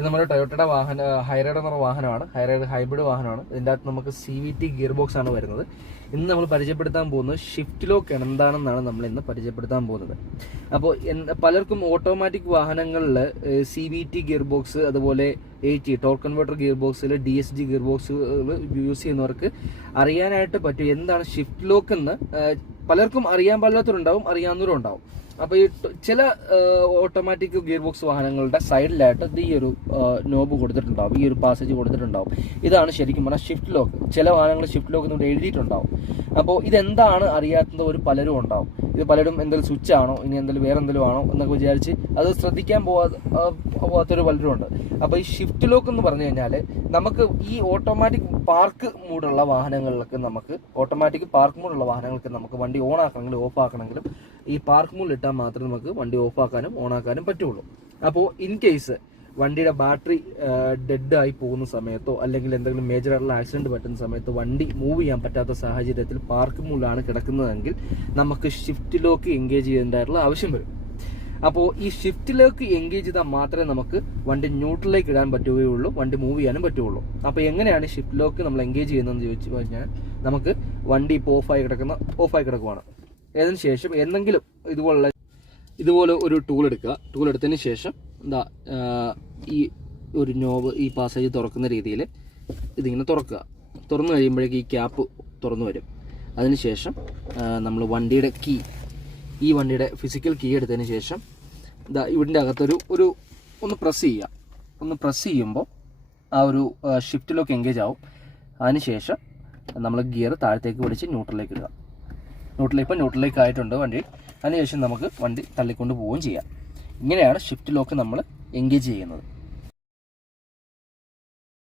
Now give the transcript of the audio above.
ഇത് നമ്മുടെ ടൊയോട്ടയുടെ ഹൈറൈഡ് എന്ന വാഹനമാണ്. ഹൈറൈഡ് ഹൈബ്രിഡ് വാഹനമാണ്. ഇതിൻ്റെ അകത്ത് നമുക്ക് CVT ഗിയർ ബോക്സ് ആണ് വരുന്നത്. ഇന്ന് നമ്മൾ പരിചയപ്പെടുത്താൻ പോകുന്നത് ഷിഫ്റ്റ് ലോക്ക് എന്താണെന്നാണ് നമ്മൾ ഇന്ന് പരിചയപ്പെടുത്താൻ പോകുന്നത്. അപ്പോൾ പലർക്കും ഓട്ടോമാറ്റിക് വാഹനങ്ങളിൽ CVT ഗിയർ ബോക്സ്, അതുപോലെ AT ടോർക്ക് കൺവേർട്ടർ ഗിയർ ബോക്സിൽ DSG ഗിയർ ബോക്സുകൾ യൂസ് ചെയ്യുന്നവർക്ക് അറിയാനായിട്ട് പറ്റും എന്താണ് ഷിഫ്റ്റ് ലോക്ക് എന്ന്. പലർക്കും അറിയാൻ പാടില്ലാത്തവരുണ്ടാവും, അറിയാവുന്നവരും ഉണ്ടാവും. അപ്പോൾ ഈ ചില ഓട്ടോമാറ്റിക് ഗിയർ ബോക്സ് വാഹനങ്ങളുടെ സൈഡിലായിട്ട് ഈ ഒരു നോബ് കൊടുത്തിട്ടുണ്ടാവും, ഈ ഒരു പാസേജ് കൊടുത്തിട്ടുണ്ടാവും. ഇതാണ് ശരിക്കും പറഞ്ഞാൽ ഷിഫ്റ്റ് ലോക്ക്. ചില വാഹനങ്ങൾ ഷിഫ്റ്റ് ലോക്ക് എന്നിട്ട് എഴുതിയിട്ടുണ്ടാവും. അപ്പോൾ ഇതെന്താണ് അറിയാത്തത് ഒരു പലരും ഉണ്ടാവും. ഇത് പലരും എന്തെങ്കിലും സ്വിച്ച് ആണോ, ഇനി എന്തെങ്കിലും വേറെ എന്തെങ്കിലും ആണോ എന്നൊക്കെ വിചാരിച്ച് അത് ശ്രദ്ധിക്കാൻ പോകാത്തൊരു പലരും ഉണ്ട്. അപ്പോൾ ഈ ഷിഫ്റ്റ് ലോക്ക് എന്ന് പറഞ്ഞു കഴിഞ്ഞാൽ നമുക്ക് ഈ ഓട്ടോമാറ്റിക് പാർക്ക് മൂടുള്ള വാഹനങ്ങളിലൊക്കെ നമുക്ക് വണ്ടി ഓൺ ആക്കണമെങ്കിലും ഓഫ് ആക്കണമെങ്കിലും ഈ പാർക്ക് മൂഡ് ഇട്ടാൽ മാത്രമേ നമുക്ക് വണ്ടി ഓഫ് ആക്കാനും ഓൺ ആക്കാനും പറ്റുള്ളൂ. അപ്പോൾ ഇൻ കേസ് വണ്ടിയുടെ ബാറ്ററി ഡെഡ് ആയി പോകുന്ന സമയത്തോ അല്ലെങ്കിൽ എന്തെങ്കിലും മേജർ ആയിട്ടുള്ള ആക്സിഡന്റ് പറ്റുന്ന സമയത്തോ വണ്ടി മൂവ് ചെയ്യാൻ പറ്റാത്ത സാഹചര്യത്തിൽ പാർക്ക് മൂഡിലാണ് കിടക്കുന്നതെങ്കിൽ നമുക്ക് ഷിഫ്റ്റ് ലോക്ക് എൻഗേജ് ചെയ്യേണ്ടതായിട്ടുള്ള ആവശ്യം വരും. അപ്പോൾ ഈ ഷിഫ്റ്റ് ലോക്ക് എൻഗേജ് ചെയ്താൽ മാത്രമേ നമുക്ക് വണ്ടി ന്യൂട്രലിലേക്ക് ഇടാൻ പറ്റുകയുള്ളൂ, വണ്ടി മൂവ് ചെയ്യാനും പറ്റുകയുള്ളൂ. അപ്പോൾ എങ്ങനെയാണ് ഷിഫ്റ്റ് ലോക്ക് നമ്മൾ എൻഗേജ് ചെയ്യുന്നതെന്ന് ചോദിച്ചു കഴിഞ്ഞാൽ നമുക്ക് വണ്ടി ഇപ്പോൾ ഓഫായി കിടക്കുവാണ്. അതിന് ശേഷം എന്തെങ്കിലും ഇതുപോലെ ഒരു ടൂൾ എടുക്കുക. ടൂൾ എടുത്തതിന് ശേഷം ഈ ഒരു നോബ്, ഈ പാസേജ് തുറക്കുന്ന രീതിയിൽ ഇതിങ്ങനെ തുറക്കുക. തുറന്നു കഴിയുമ്പോഴേക്ക് ഈ ക്യാപ്പ് തുറന്നു വരും. അതിനുശേഷം നമ്മൾ വണ്ടിയുടെ ഈ വണ്ടിയുടെ ഫിസിക്കൽ കീ എടുത്തതിന് ശേഷം ഇതിൻ്റെ അകത്തൊരു ഒന്ന് പ്രസ് ചെയ്യുക. ഒന്ന് പ്രസ് ചെയ്യുമ്പോൾ ആ ഒരു ഷിഫ്റ്റ് ലോക്ക് എൻഗേജ് ആവും. അതിനുശേഷം നമ്മൾ ഗിയർ താഴത്തേക്ക് പിടിച്ച് ന്യൂട്രലിലേക്ക് ഇടുക. ന്യൂട്രലിലേക്ക് ആയിട്ടുണ്ട് വണ്ടി. അതിനുശേഷം നമുക്ക് വണ്ടി തള്ളിക്കൊണ്ട് പോവുകയും ചെയ്യാം. ഇങ്ങനെയാണ് ഷിഫ്റ്റ് ലോക്ക് നമ്മൾ എൻഗേജ് ചെയ്യുന്നത്.